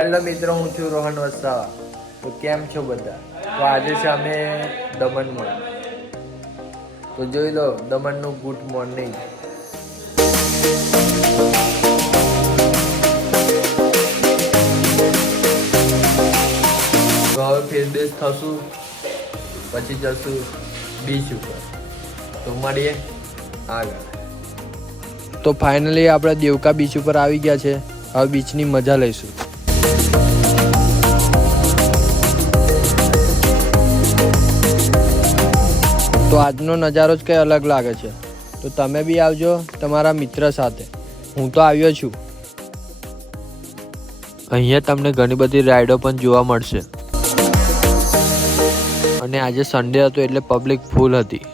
Hello મિત્રો, હું છું રોહન વસાવા. તો કેમ છો બધા? તો આજે છે અમે દમણમાં. તો જોઈ લો દમણનું ગુડ મોર્નિંગ. તો હવે ફેરદેશ થશું, પછી જશું બીચ ઉપર. તો મળીએ આગળ. તો ફાઇનલી આપણે દેવકા બીચ ઉપર આવી ગયા છે. હવે બીચની મજા લઈશું. તો આજનો નજારો જ કંઈ અલગ લાગે છે. તો તમે બી આવજો તમારા મિત્ર સાથે. હું તો આવ્યો છું. અહીંયા તમને ઘણી બધી રાઈડો પણ જોવા મળશે. અને આજે સન્ડે હતો એટલે પબ્લિક ફૂલ હતી.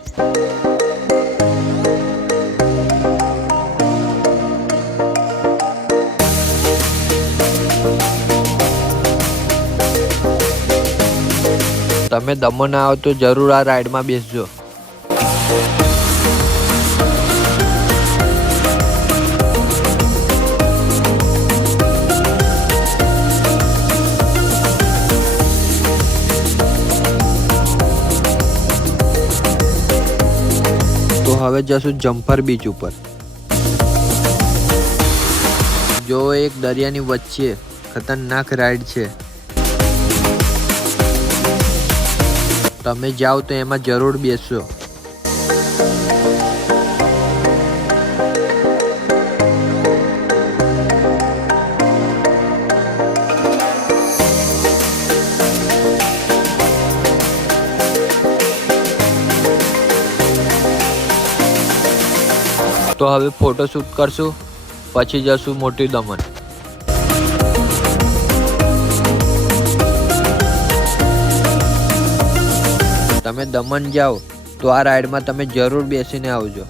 તમે દમણ આવો તો જરૂર આ રાઈડમાં બેસજો. તો હવે જશું જમ્પર બીચ ઉપર. જો એક દરિયાની વચ્ચે ખતરનાક રાઈડ છે. તમે જાઓ તો એમાં જરૂર બેસજો. તો હવે ફોટોશૂટ કરશું, પછી જશું મોટી દમણ. તમે દમણ જાઓ તો આ રાઈડમાં તમે જરૂર બેસીને આવજો.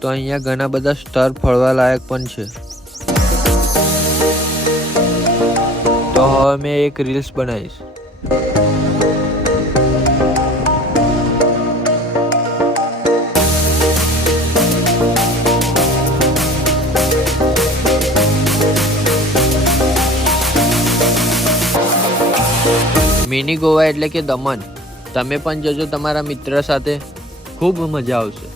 તો અહીંયા ઘણા બધા સ્થળ ફરવા લાયક પણ છે. તો હવે મેં એક રીલ્સ બનાવીશ. મિની ગોવા એટલે કે દમણ. તમે પણ જજો તમારા મિત્ર સાથે, ખૂબ મજા આવશે.